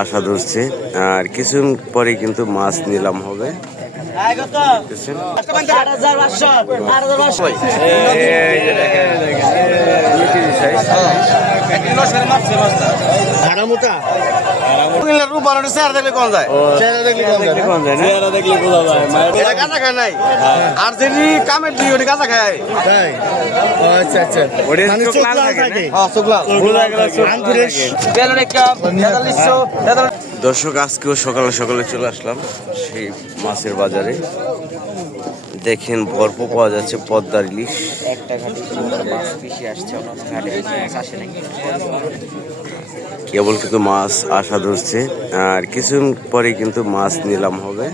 আশা ধরছে আর কিছু পরে কিন্তু মাছ নিলাম হবে। দর্শক আজকেও সকালে সকালে চলে আসলাম সেই মাছের বাজারে। দেখেন ভরপুর পাওয়া যাচ্ছে পদ্মার ইলিশ। একটা ঘাটে মাছ বেশি আসছে, ঘাটে মাছ আসে নাই। কেবল কিন্তু মাছ আশা ধরছে আর কিছু পরে কিন্তু মাছ নিলাম হবে।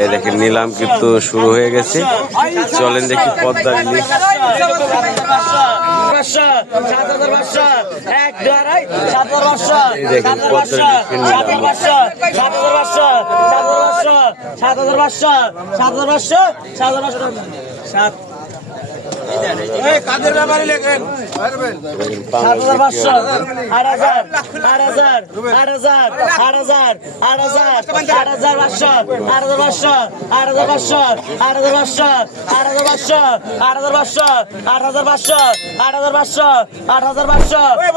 এই দেখেন নিলাম কিন্তু শুরু হয়ে গেছে। চলেন দেখি পদ্মার ইলিশ। দেখেন কাদের ব্যাপারে লেখেন 7,500 8,000 8,000 8,000 8,000 8,000 8,500 8,500 8,500 8,500 8,500 8,500 8,500 8,500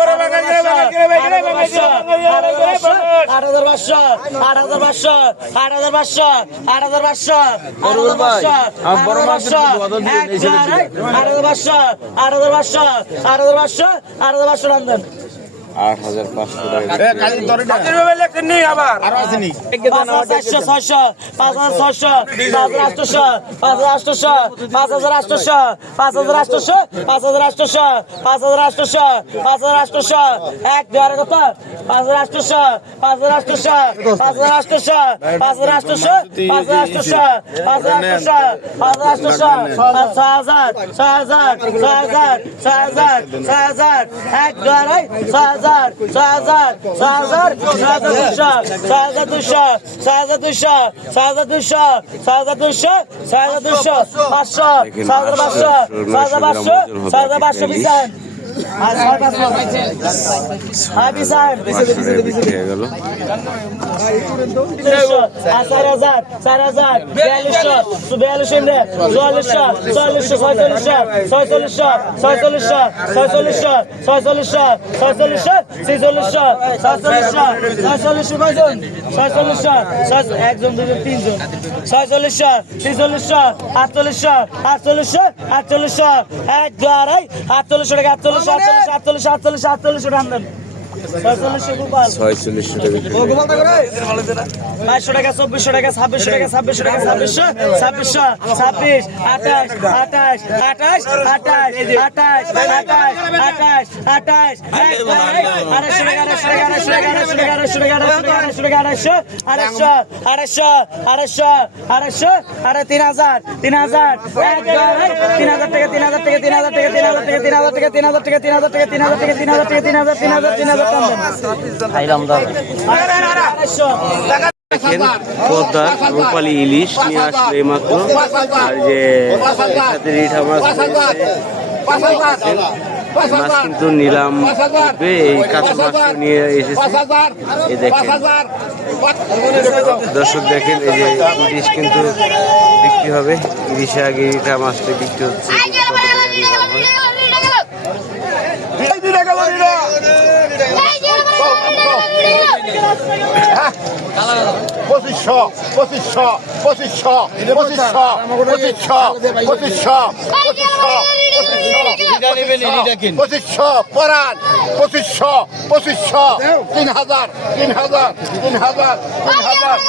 8,500 একজন দুজন তিনজন 46 46 48 48 48 এক দু আড়াই 48 টাকা 48 48 48 48 টাকা আনবেন 4600 টাকা 2200 টাকা 2400 টাকা 2600 টাকা 2600 টাকা 2600 2600 26 28 28 28 28 28 পদ্মার রূপালী ইলিশ নিয়ে আসলো এইমাত্র। আর যে সাথে রিঠা মাছ মাছ কিন্তু নিলাম এই কাঁচা মাছ নিয়ে এসেছে। এই দেখেন দর্শক দেখেন এই যে ইলিশ কিন্তু বিক্রি হবে। ইলিশে আগে রিঠা মাছটা বিক্রি হচ্ছে। 2500 পরান 2500 3000 3000 3000 3000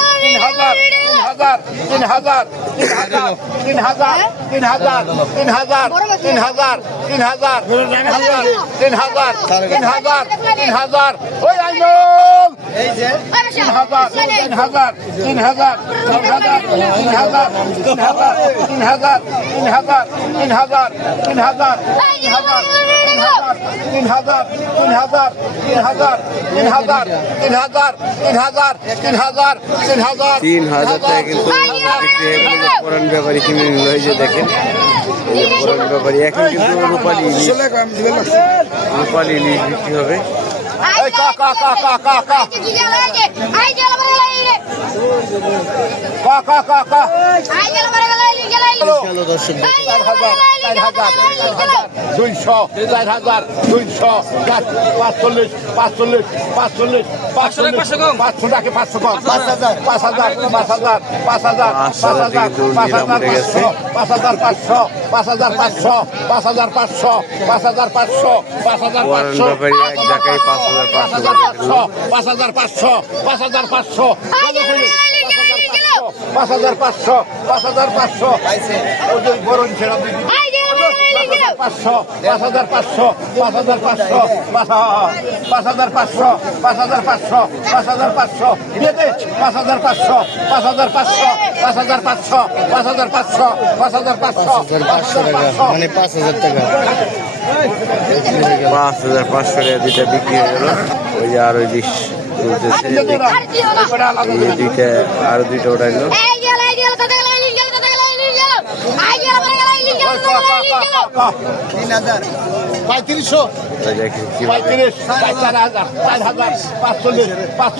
3000 3000 ওই আইনল এই যে 3000 3000 3000 3,000 টাকা কিন্তু বিক্রি হয়ে গেল। পরান ব্যাপারী কিনে নিল। এই যে দেখেন বড় ব্যাপারী এখন কিন্তু রূপালী ইলিশ বিক্রি হবে। এই কা কা কা কা কা কা কা কা কা কা চলো দর্শক 200 4,000 200 540 540 540 500 টাকা 500 কম 5,000 5,000 5,000 5,000 5,500 5,500 5,500 5,500 পুরান ব্যাপারী এক জায়গায় 5,500 5,500 5,500 5,500 5,500 ওই বরণ ছেড়া দিই 5,500 5,500 5,500 5,500 5,500 5,500 দিয়ে দে 5,500 5,500 5,500 5,500 5,500 মানে 5,000 টাকা 5,500 টাকা দুইটা বিক্রি হয়ে গেল। ওই যে আরো ইলিশ তুলতেছে এই দুইটা আরো দুইটা উঠাইলো। পঁয়ত্রিশশো দেখেন কিভাবে 35 4,000 4,000 45 45 45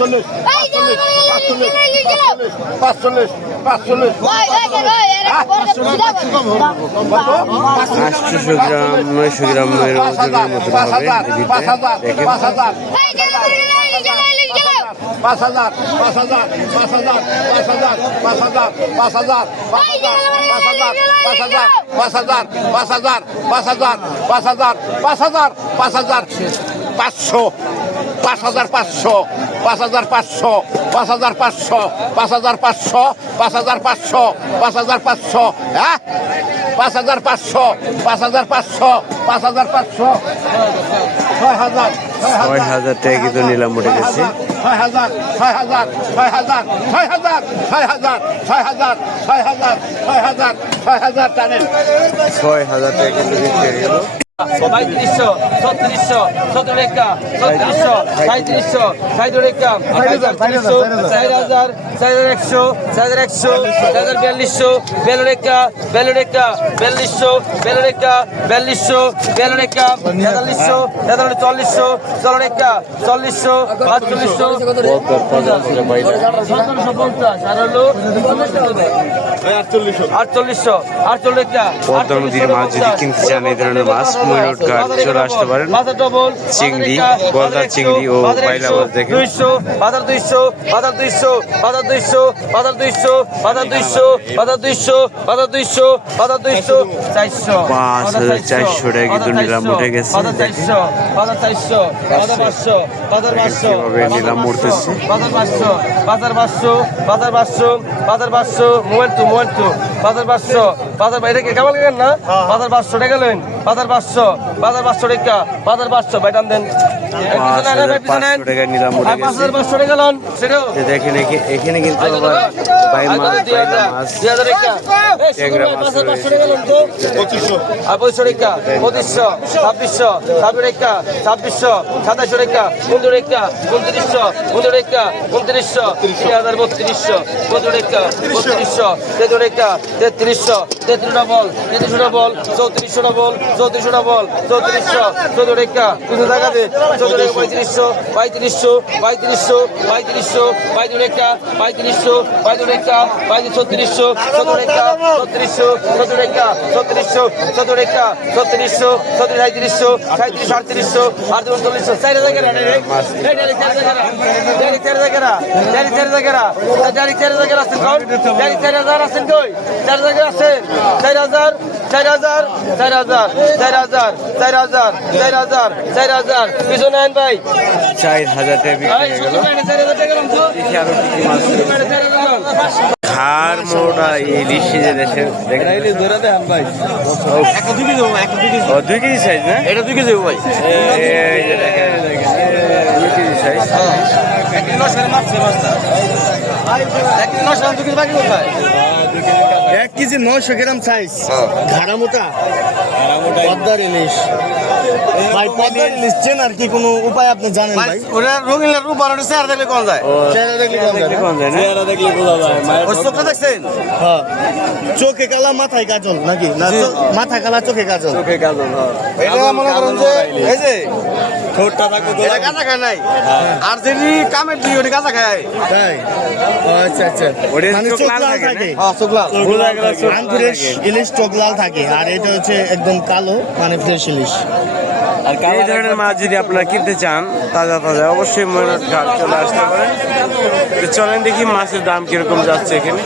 45 800 গ্রাম 900 গ্রামের ওজনের মতো হবে এই দুইটা। দেখেন 5,000 5,000 5,000 5,000 5,000 5,000 6,000 টাকা কিন্তু নিলাম উঠে গেছে। 6,000 6,000 6,000 6,000 6,000 6,000 6,000 6,000 6,000 টানেন 6,000 টাকা কিন্তু বিক্রি হয়ে গেল। 3500 3600 17 রেখা 3700 3700 60 রেখা 4000 4100 4100 4200 42 রেখা 42 রেখা 4200 42 রেখা 4200 42 রেখা 4300 4400 16 রেখা 4400 4500 1750 আর হলো 4800 48 রেখা পদ্মা নদীর মাছ যদি কিনতে চান এই ধরনের মাছ ময়ূর ঘাট চলে আসতে পারেন। চিংড়ি গলদা চিংড়ি ও পাইলা মাছ দেখেন 200 বাজার 200 বাজার 200 বাজার 200 বাজার 200 বাজার 200 বাজার 200 বাজার 200 বাজার 200 400 5,400 টাকা কিন্তু নিলাম উঠে গেছে। বাজার 400 বাজার 400 বাজার 500 বাজার 500 কিভাবে নিলাম উঠতেছে। বাজার 500 বাজার 500 বাজার 500 বাজার 500 মোবাইল টু বাজার 500 বাজার বাইরে কে কেমন গেলেন না বাজার 500 টাকা গেলেন বাজার 500 বাজার 500 টাকা বাজার 500 বাইটান দেন 5,500 টাকা নিলাম উঠে গেছে। 5,500 টাকা গেলেন সেটাও দেখেন এখানে কিন্তু আবার বাই মাছ পাইলা মাছ 2000 টাকা ট্যাংরা মাছ রয়েছে। 2500 টাকা 2500 2600 26 টাকা 2600 2700 টাকা 15 টাকা 2900 15 টাকা 2900 3032 টাকা 3200 টাকা 3300 33 ডবল 3400 ডবল 3400 ডবল 3400 ডবল 3400 14 টাকা 200 টাকা দে 14 টাকা 3500 3500 3500 3500 35 টাকা 3500 35 টাকা 3500 17 টাকা 3600 17 টাকা 3600 17 টাকা 3600 17 3700 37 3800 38 4000 টাকা রে এই 4000 টাকা আছেন কোন 4000 আছেন কই 4000 আছে 4000 4000 4000 4000 4000 4000 4000 পিছনে আইন ভাই 4,000 টাকা বিক্রি হয়ে গেল। দেখি আরো কি কি মাছ রয়েছে। খার মোটা ইলিশ যে দেখেন দেখেন ও 2 কেজি সাইজ না এটা 2 কেজি ভাই এই যে দেখেন 2 কেজি সাইজ। এক কিলো মাছ মারছে মাছটা এক কিলো 2 কেজি বাকি কোথায় 1 কেজি 900 গ্রাম সাইজ ঘাড়া মোটা পদ্মার ইলিশ ভাই পদ্মার ইলিশ চেনার কি কোনো উপায় আপনি জানেন ভাই ওরা রঙিনের রূপ আর চেহারা দেখলে কোন যায় চেহারা দেখলে কোন যায় কোন যায় না? ওর চোখটা দেখছেন হ্যাঁ চোখে কালা মাথায় কাজল নাকি না মাথা কালা চোখে কাজল এটা মনে করেন যে এই যে এটা গাঁজা খায় নাই আর যিনি কামের দিই ওটি গাঁজা খায় তাই ও, আচ্ছা আচ্ছা ওটা মানে চোখ চোখ লাল লাল থাকে থাকে হ্যাঁ চোখ লাল বোঝা গেল চোখ লাল আঙ্গুরের থাকে। ইলিশ চোখ লাল থাকে আর এটা হচ্ছে একদম কালো মানে ফ্রেশ ইলিশ এই ধরনের মাছ যদি আপনারা কিনতে চান তাজা তাজা অবশ্যই ময়নাট ঘাট চলে আসতে পারেন। তো চলেন দেখি মাছের দাম কিরকম যাচ্ছে এখানে।